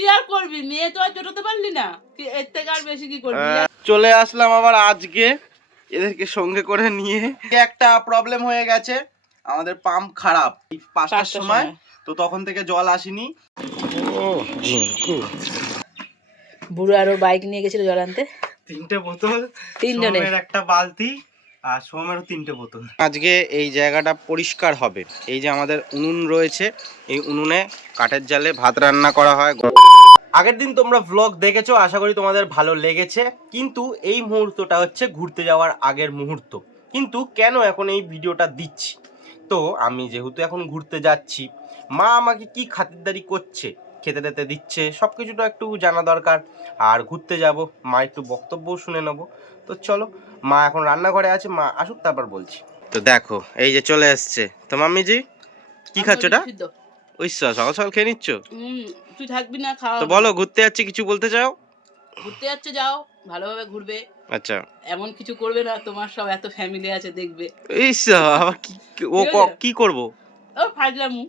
কি আর করবি? মেয়ে তো আর জোটাতে পারলি না। এর থেকে আর বেশি কি করবি? চলে আসলাম আবার আজকে এদেরকে সঙ্গে করে নিয়ে। একটা প্রবলেম হয়ে গেছে। আমাদের পাম্প খারাপ। পাঁচটার সময়। তো তখন থেকে জল আসেনি। ও বুড়ো আরও বাইক নিয়ে গেছিল জল আনতে। তিনটে বোতল তিনজনের। একটা বালতি। আর সোমেরও তিনটে বোতল। আজকে এই জায়গাটা পরিষ্কার হবে। এই যে আমাদের উনুন রয়েছে এই উনুনে কাঠের জালে ভাত রান্না করা হয়। আগের দিন তোমরা ভ্লগ দেখেছ আশা করি তোমাদের ভালো লেগেছে। কিন্তু এই মুহূর্তটা হচ্ছে ঘুরতে যাওয়ার আগের মুহূর্ত। কিন্তু কেন এখন এই ভিডিওটা দিচ্ছি? তো আমি যেহেতু এখন ঘুরতে যাচ্ছি মা আমাকে কি খাতিরদারি করছে? খেতে টেতে দিচ্ছে সব কিছুটা একটু জানা দরকার। আর ঘুরতে যাব মা একটু বক্তব্য শুনে নেব। তো চলো মা এখন রান্নাঘরে আছে মা আসুক তারপর বলছি। তো দেখো এই যে চলে এসছে। তো মাম্মিজি কি খাচ্ছ। ওই সকাল সকাল খেয়ে নিচ্ছ? তুই থাকবি না খাওয়া তো বলো ঘুরতে যাচ্ছি কিছু বলতে চাও? ঘুরতে যাচ্ছে যাও ভালোভাবে ঘুরবে। আচ্ছা। এমন কিছু করবে না তোমার সব এত ফ্যামিলি আছে দেখবে। এই আবার কি ও কি করব? ও ফাজলামু।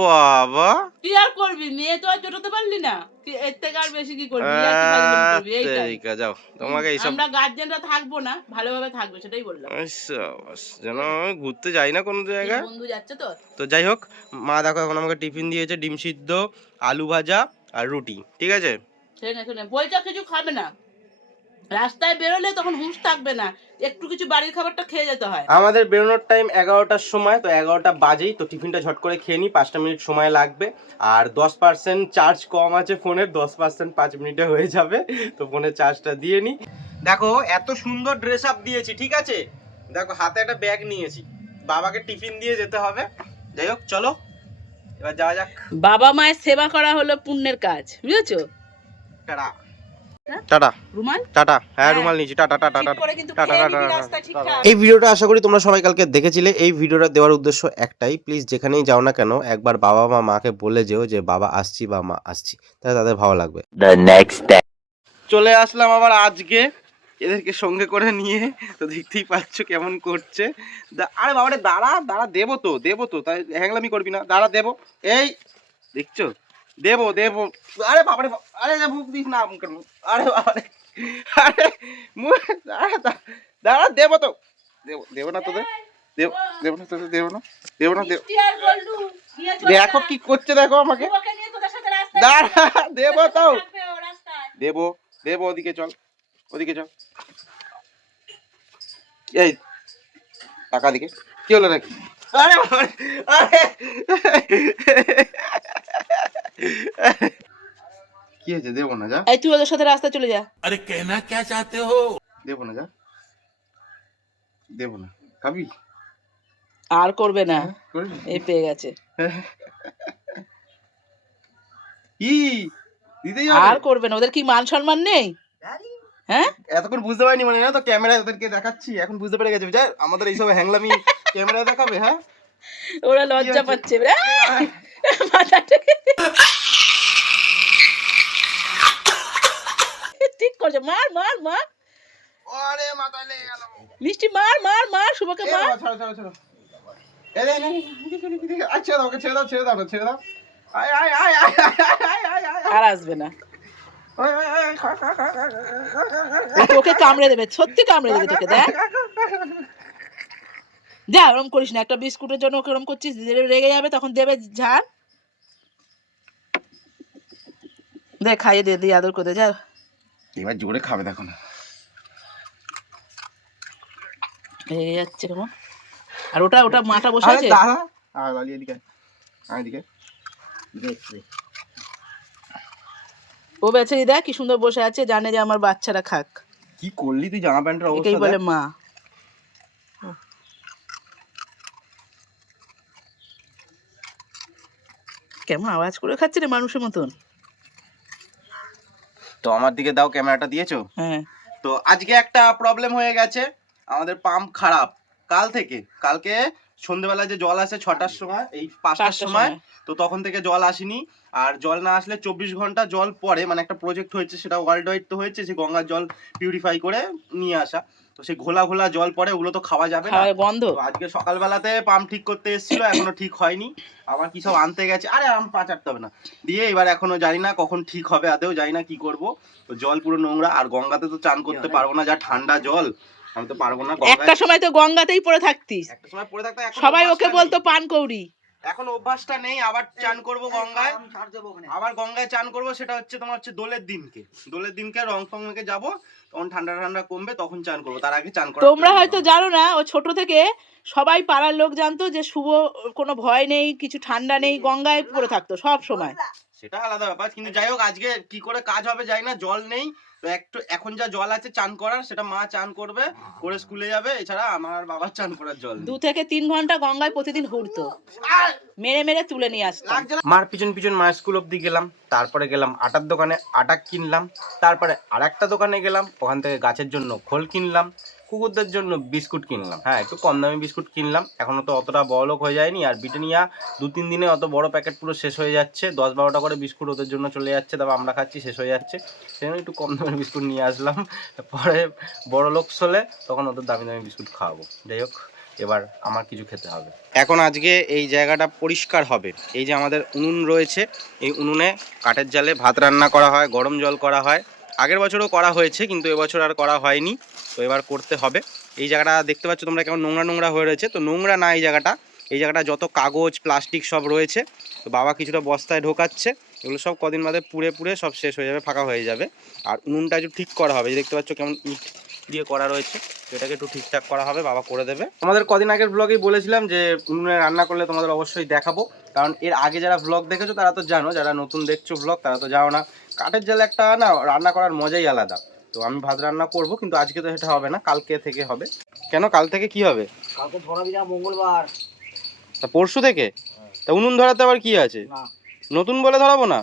বাবা। কি আর করবি? মেয়ে তো আর জোটাতে পারলি না। কি এর থেকে আর বেশি কি করবি? আর কি ফাজলামো করবি? এইটাই। তেরিকা, যাও। তোমাকে এইসব আমরা গার্জেনরা থাকব না ভালোভাবে থাকবে সেটাই বললাম। যেন ঘুরতে যাই না কোনো জায়গায়? বন্ধু যাচ্ছে তো তো যাই হোক মা দেখো এখন আমাকে টিফিন দিয়েছে ডিম সিদ্ধ আলু ভাজা আর রুটি ঠিক আছে? শোনে শোনে বইটা কিছু খাবে না। রাস্তায় বেরোলে তখন হুঁশ থাকবে না একটু কিছু বাড়ির খাবারটা খেয়ে যেতে হয়। আমাদের বেরোনোর টাইম এগারোটার সময় তো এগারোটা বাজেই তো টিফিনটা ঝট করে খেয়ে নিই পাঁচটা মিনিট সময় লাগবে। আর দশ পার্সেন্ট চার্জ কম আছে ফোনের দশ পার্সেন্ট পাঁচ মিনিটে হয়ে যাবে তো ফোনের চার্জটা দিয়ে নিই। দেখো এত সুন্দর ড্রেস আপ দিয়েছি ঠিক আছে? দেখো হাতে একটা ব্যাগ নিয়েছি। বাবাকে টিফিন দিয়ে যেতে হবে। যাই হোক চলো এবার যাওয়া যাক। বাবা মায়ের সেবা করা হলো পুণ্যের কাজ বুঝেছ? টাটা? টাটা। রুমাল টাটা। হ্যাঁ হ্যাঁ। রুমাল নিয়েছি tata tata tata. Tata, tata, নিবি টাটা, টাটা। ঠিকঠাক। এই ভিডিওটা আশা করি তোমরা সবাই কালকে দেখেছিলে। এই ভিডিওটা দেওয়ার উদ্দেশ্য একটাই। প্লিজ যেখানেই যাও না কেন একবার বাবা মা মাকে বলে যেও যে বাবা আসছি বা মা আসছি। তাহলে তাদের ভালো লাগবে। Next চলে আসলাম আবার আজকে। এদেরকে সঙ্গে করে নিয়ে। তো দেখতেই পাচ্ছ কেমন করছে। আরে বাবারে দাঁড়া দাঁড়া দেবো তো দেবো তো। তাই হ্যাংলামি করবি না। দাঁড়া দেবো। এই দেখছ? দেবো দেবো। আরে বাবারে বা- আরে মুখ দিস না মুখ। আরে বাবারে আরে মুখ আরে দাঁড়া দেবো তো। দেবো দেবো না তোদের? দেবো দেবো না তোদের দেবো না দেবো না দেবো। দেখো। কি করছে দেখো আমাকে। দাঁড়া দেবো তো। দেবো দেবো ওদিকে চল ওদিকে চল। এই টাকা দিকে। কি হলো নাকি আরে আরে। কি হয়েছে? দেবো না যা। এই তুই ওদের সাথে রাস্তায় চলে যা। দেবো না যা। দেবো না। খাবি? আর করবে না। এই পেয়ে গেছে। কি? দিতেই আর করবে না। ওদের কি মান সম্মান নেই? হ্যাঁ? এতক্ষণ বুঝতে পারিনি মানে না তো ক্যামেরায় ওদেরকে দেখাচ্ছি। এখন বুঝতে পেরে গেছে। আমাদের এইসব হ্যাংলামি ক্যামেরায় দেখাবে হ্যাঁ? ওরা লজ্জা পাচ্ছে ঠিক করছে মার মার মার মিষ্টি মার মার মার শুভকে মার আর আসবে না তোকে কামড়ে দেবে সত্যি কামড়ে দেবে তোকে দেখ যা ওরম করিস না। একটা বিস্কুটের জন্য ওকে ওরম করছিস রেগে যাবে তখন দেবে ঝাড় দে খাইয়ে দিয়ে আদর করে যা। এবার জোরে খাবে দেখো না। রেগে যাচ্ছে কেমন? আর ওটা ওটা মাটা বসে আছে? দাঁড়া। আয় বালি এদিকে আয়। আয় এদিকে দেখ দেখ। ও বেচারি দেখ কি সুন্দর বসে আছে জানে যে আমার বাচ্চারা খাক। কি করলি তুই জামা প্যান্টের অবস্থা বলে মা। কেমন আওয়াজ করে খাচ্ছে রে মানুষের মতন? তো আমার দিকে দাও ক্যামেরাটা দিয়েছ? হ্যাঁ। তো আজকে একটা প্রবলেম হয়ে গেছে। আমাদের পাম্প খারাপ। কাল থেকে কালকে সন্ধ্যেবেলা যে জল আসে ছটার সময় এই পাঁচটার সময়। তো তখন থেকে জল আসেনি। আর জল না আসলে চব্বিশ ঘণ্টা জল পরে মানে একটা প্রজেক্ট হয়েছে সেটা ওয়ার্ল্ড ওয়াইড তো হয়েছে যে গঙ্গার জল পিউরিফাই করে নিয়ে আসা। তো সেই ঘোলা ঘোলা জল পড়ে ওগুলো তো খাওয়া যাবে না। তো আজকে সকালবেলাতে পাম্প ঠিক করতে এসেছিল এখনও ঠিক হয়নি। আবার কি সব আনতে গেছে আরে আম পা চাটতে হবে না। দিয়ে এবার এখনও জানি না কখন ঠিক হবে আদেও জানি না কি করব। তো জল পুরো নোংরা আর গঙ্গাতে তো চান করতে পারব না যা ঠান্ডা জল আমি তো পারব না একটা সময় তো গঙ্গাতেই পড়ে থাকতিস। একটা সময় পড়ে থাকতে এখন সবাই ওকে বলতো পান কৌড়ি। এখন অভ্যাসটা নেই আবার চান করব গঙ্গায়। আবার গঙ্গায় চান করব সেটা হচ্ছে তোমার হচ্ছে দোলের দিনকে। দোলের দিনকে রং ফং মেখে যাব তখন ঠান্ডা ঠান্ডা কমবে তখন চান করব। তার আগে চান করা তোমরা হয়তো জানো না ও ছোট থেকে সবাই পাড়ার লোক জানতো যে শুভ কোনো ভয় নেই কিছু ঠান্ডা নেই গঙ্গায় পড়ে থাকতো সব সময়। সেটা আলাদা ব্যাপার কিন্তু যাই হোক আজকে কি করে কাজ হবে যাই না জল নেই একটু এখন যা জল আছে চান করার সেটা মা চান করবে করে স্কুলে যাবে এছাড়া আমার বাবার চান করার জল দু থেকে তিন ঘণ্টা গঙ্গায় প্রতিদিন ঘুরতো। মেরে মেরে তুলে নিয়ে আসতাম মার পিছন পিছন মা স্কুল অবধি গেলাম তারপরে গেলাম আটার দোকানে আটা কিনলাম তারপরে আর একটা দোকানে গেলাম ওখান থেকে গাছের জন্য খোল কিনলাম কুকুরদের জন্য বিস্কুট কিনলাম। হ্যাঁ একটু কম দামি বিস্কুট কিনলাম। এখনও তো অতটা বড়লোক হয়ে যায়নি। আর ব্রিটানিয়া দু তিন দিনে অত বড় প্যাকেট পুরো শেষ হয়ে যাচ্ছে। দশ বারোটা করে বিস্কুট ওদের জন্য চলে যাচ্ছে। তারপর আমরা খাচ্ছি, শেষ হয়ে যাচ্ছে। সেই জন্য একটু কম দামি বিস্কুট নিয়ে আসলাম। পরে বড় লোক চলে তখন ওদের দামি দামি বিস্কুট খাওয়াবো। যাই হোক, এবার আমার কিছু খেতে হবে। এখন আজকে এই জায়গাটা পরিষ্কার হবে। এই যে আমাদের উনুন রয়েছে, এই উনুনে কাঠের জালে ভাত রান্না করা হয়, গরম জল করা হয়। আগের বছরও করা হয়েছে, কিন্তু এবছর আর করা হয়নি। তো এবার করতে হবে। এই জায়গাটা দেখতে পাচ্ছ তোমরা কেমন নোংরা নোংরা হয়ে রয়েছে। তো নোংরা না এই জায়গাটা। এই জায়গাটা যত কাগজ, প্লাস্টিক সব রয়েছে, তো বাবা কিছুটা বস্তায় ঢোকাচ্ছে। এগুলো সব কদিন বাদে পুড়ে পুড়ে সব শেষ হয়ে যাবে, ফাঁকা হয়ে যাবে। আর উনুনটা একটু ঠিক করা হবে। দেখতে পাচ্ছ কেমন ইট দিয়ে করা রয়েছে। এটাকে একটু ঠিকঠাক করা হবে, বাবা করে দেবে। আমাদের কদিন আগের ব্লগেই বলেছিলাম যে উনুনে রান্না করলে তোমাদের অবশ্যই দেখাবো। কারণ এর আগে যারা ব্লগ দেখেছ তারা তো জানো যারা নতুন দেখছ ব্লগ তারা তো জানো না কাঠের জালে একটা না রান্না করার মজাই আলাদা। তো আমি ভাত রান্না করব কিন্তু আজকে তো সেটা হবে না কালকে থেকে হবে। কেন? কাল থেকে কি হবে? কালকে ধরাবি না মঙ্গলবার। তা পরশু থেকে? তা উনুন ধরাতে আবার কি আছে? নতুন বলে ধরাবো না?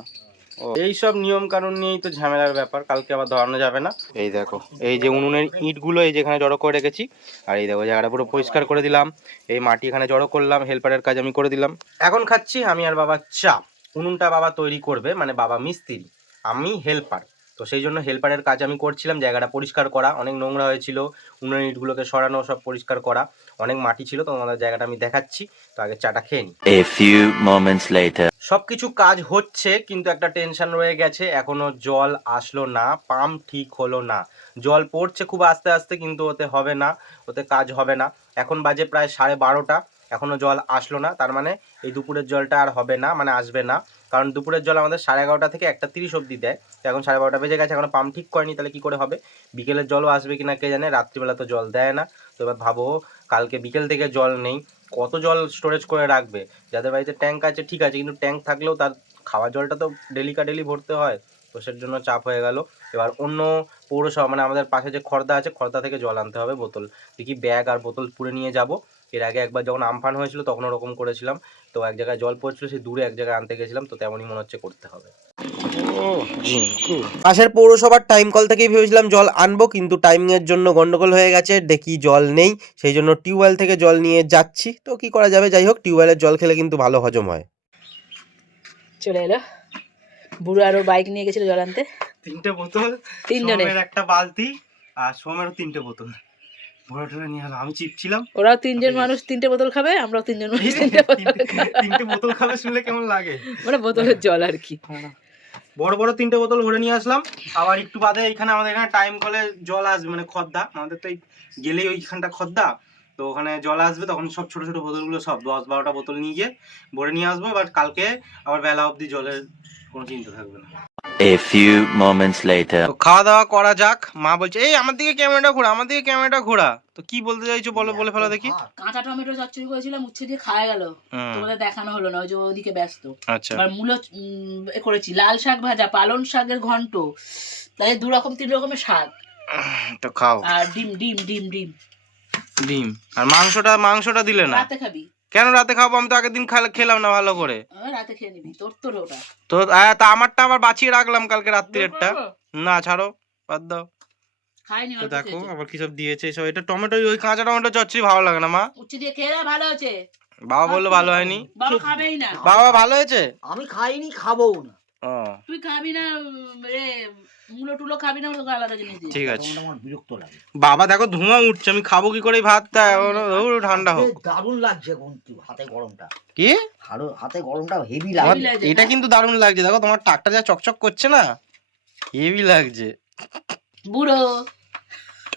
এই সব নিয়ম কানুন নিয়েই তো ঝামেলার ব্যাপার, কালকে আবার ধরানো যাবে না। এই দেখো, এই যে উনুনের ইটগুলো এই যেখানে জড়ো করে রেখেছি, আর এই দেখো জায়গাটা পুরো পরিষ্কার করে দিলাম, এই মাটি এখানে জড়ো করলাম হেল্পারের কাজ আমি করে দিলাম। এখন খাচ্ছি আমি আর বাবা চা, উনুনটা বাবা তৈরি করবে মানে বাবা মিস্ত্রি, আমি হেল্পার তো সেই জন্য হেল্পারের কাজ আমি করছিলাম জায়গাটা পরিষ্কার করা অনেক নোংরা হয়েছিল উনুনের ইটগুলোকে সরানো সব পরিষ্কার করা অনেক মাটি ছিল তো তোমাদের জায়গাটা আমি দেখাচ্ছি তো আগে চাটা খেয়ে নিই। A few moments later. সবকিছু কাজ হচ্ছে কিন্তু একটা টেনশন রয়ে গেছে এখনও জল আসলো না পাম্প ঠিক হলো না। জল পড়ছে খুব আস্তে আস্তে কিন্তু ওতে হবে না ওতে কাজ হবে না। এখন বাজে প্রায় সাড়ে বারোটা এখনও জল আসলো না তার মানে এই দুপুরের জলটা আর হবে না মানে আসবে না। কারণ দুপুরের জল আমাদের সাড়ে এগারোটা থেকে একটা তিরিশ অবধি দেয়। তো এখন সাড়ে বারোটা বেজে গেছে, এখন পাম্প ঠিক করেনি, তাহলে কি করে হবে? বিকেলের জলও আসবে কিনা কে জানে, রাত্রিবেলা তো জল দেয় না। তো এবার ভাবো, কালকে বিকেল থেকে জল নেই, কত জল স্টোরেজ করে রাখবে? যাদের বাড়িতে ট্যাঙ্ক আছে, ঠিক আছে, কিন্তু ট্যাঙ্ক থাকলেও তার খাওয়ার জলটা তো ডেলি কা ডেলি ভরতে হয়। তো সের জন্য চাপ হয়ে গেল। এবার অন্য পৌরসভা মানে আমাদের পাশে যে খর্দা আছে, খর্দা থেকে জল আনতে হবে বোতল। দেখি ব্যাগ আর বোতল পুরে নিয়ে যাব। এর আগে একবার যখন আমফান হয়েছিল তখন ওরকম করেছিলাম। তো এক জায়গায় জল পড়ছিল সেই দূরে এক জায়গায় আনতে গেছিলাম তো তেমনই মনে হচ্ছে করতে হবে। পাশের পৌরসভার টাইম কল থেকেই ভেবেছিলাম জল আনব কিন্তু টাইমিং এর জন্য গন্ডগোল হয়ে গেছে দেখি জল নেই সেই জন্য টিউবওয়েল থেকে জল নিয়ে যাচ্ছি। তো কি করা যাবে? যাই হোক টিউবওয়েলের জল খেলে কিন্তু ভালো হজম হয়। চলে এলো। বুড়ো আরও বাইক নিয়ে গেছিল জল আনতে। তিনটে বোতল তিনজনে। সোমের একটা বালতি আর সোমেরও তিনটে বোতল। ভরে টরে নিয়ে এলো আমি চিপছিলাম ওরাও তিনজন মানুষ তিনটে বোতল খাবে আমরাও তিনজন মানুষ তিনটে বোতল তিনটে বোতল খাবে শুনলে কেমন লাগে? মানে বোতলের জল আর কি। বড় বড় তিনটে বোতল ভরে নিয়ে আসলাম। আবার একটু বাদে এখানে আমাদের এখানে টাইম কলে জল আসবে মানে খদ্দা। আমাদের তো গেলেই ওইখানটা খদ্দা। তো ওখানে জল আসবে তখন সব ছোট ছোট বোতলগুলো সব দশ বারোটা বোতল নিয়ে গিয়ে ভরে নিয়ে আসব। এবার কালকে আবার বেলা অবধি জলের কোনো চিন্তা থাকবে না। A few moments later. তো খাওয়া দাওয়া করা যাক। মা বলছে এই আমার দিকে ক্যামেরাটা ঘোরা আমার দিকে ক্যামেরাটা ঘোরা। তো কি বলতে চাইছো বলো বলে ফেলো দেখি। কাঁচা টমেটো চচ্চড়ি করেছিলাম উচ্ছে দিয়ে খাওয়া গেল। তোমাদের দেখানো হলো না ওই যে ওদিকে ব্যস্ত। আচ্ছা। এবার মূলো এ করেছি লাল শাক ভাজা পালং শাকের ঘন্ট তাই দু রকম তিন রকমের শাক। তো খাও। আর ডিম ডিম ডিম ডিম। ডিম। আর মাংসটা মাংসটা দিলে না? রাতে খাবি। কেন রাতে খাব? আমি তো আগের দিন খেলাম না ভালো করে। রাতে খেয়ে নিবি। তোর তোর ওটা তো তা আমারটা আবার বাঁচিয়ে রাখলাম কালকে রাত্রিরেরটা না ছাড়ো বাদ দাও। তো দেখো। আবার কি সব দিয়েছে সব এটা টমেটো ওই কাঁচা টমেটো চচ্চড়ি ভালো লাগে না মা? উচ্ছে দিয়ে খেয়ে ভালো হয়েছে। বাবা বলল ভালো হয়নি। বাবা খাবেই না। বাবা ভালো হয়েছে? আমি খাইনি খাব না। তুই খাবি না মুলো টুলো খাবি না আলাদা জিনিস ঠিক আছে। আমার বিরক্ত লাগে। বাবা দেখো ধোঁয়া উঠছে আমি খাব কি করে ভাতটা? এখনও ঠান্ডা হোক। দারুণ লাগছে কিন্তু হাতে গরমটা। কি? হাতে গরমটা হেভি লাগছে, এটা কিন্তু দারুণ লাগছে। দেখো তোমার টাকটা যা চকচক করছে না হেভি লাগছে। বুড়ো।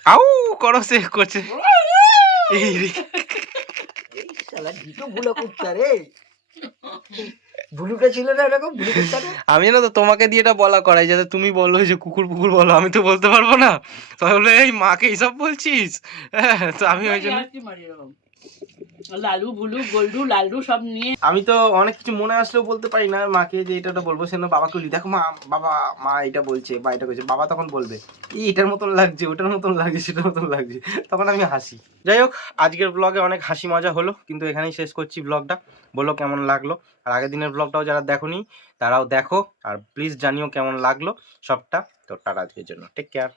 আউ করো সে করছে। এই শালা ভুলো কুত্তা রে। ভুলুটা ছিল না এরকম? আমি না তো তোমাকে দিয়ে এটা বলা করাই যাতে তুমি বলো যে কুকুর পুকুর বলো আমি তো বলতে পারব না। তাহলে এই মাকে এইসব বলছিস? হ্যাঁ তো আমি ওই জন্য লালু, ভুলু, গোল্ডু, লালু, সব নিয়ে। আমি তো অনেক কিছু মনে আসলেও বলতে পারি না, মাকে যে এটা বলব সেজন্য বাবাকে বলি, দেখো মা, বাবা, মা এটা বলছে বা এটা করছে বাবা তখন বলবে এই এটার মতন লাগছে, ওটার মতন লাগছে, সেটার মতন লাগছে। তখন আমি হাসি। যাই হোক, আজকের ব্লগে অনেক হাসি মজা হলো, কিন্তু এখানেই শেষ করছি ব্লগটা বলো কেমন লাগল? আর আগের দিনের ব্লগটাও যারা দেখোনি, তারাও দেখো, আর প্লিজ জানিও কেমন লাগল সবটা। তো টাটা আজকের জন্য। Take care